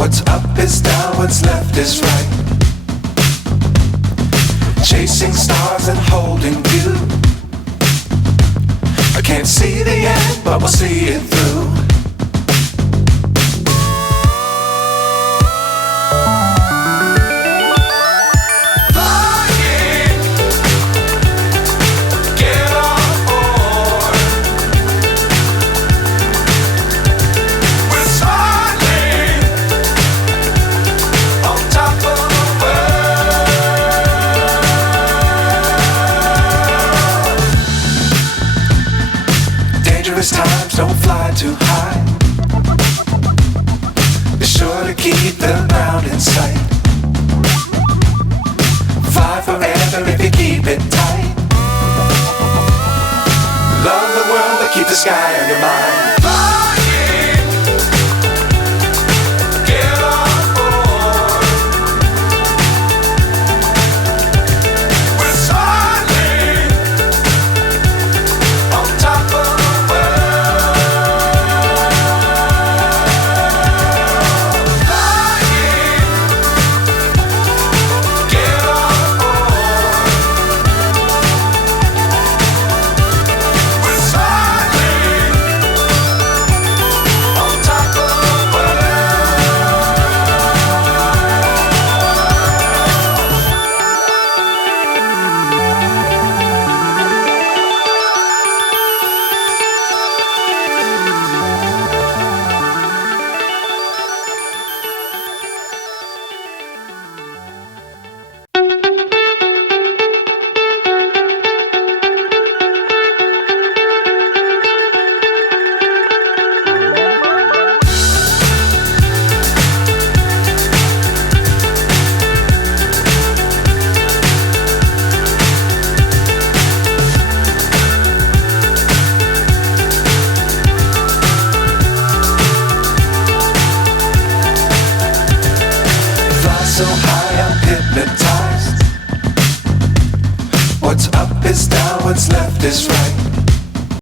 What's up is down, what's left is right. Chasing stars and holding you. I can't see the end, but we'll see it through. Times don't fly too high. Be sure to keep the ground in sight. Fly forever if you keep it tight. Love the world but keep the sky on your mind. So high I'm hypnotized. What's up is down, what's left is right.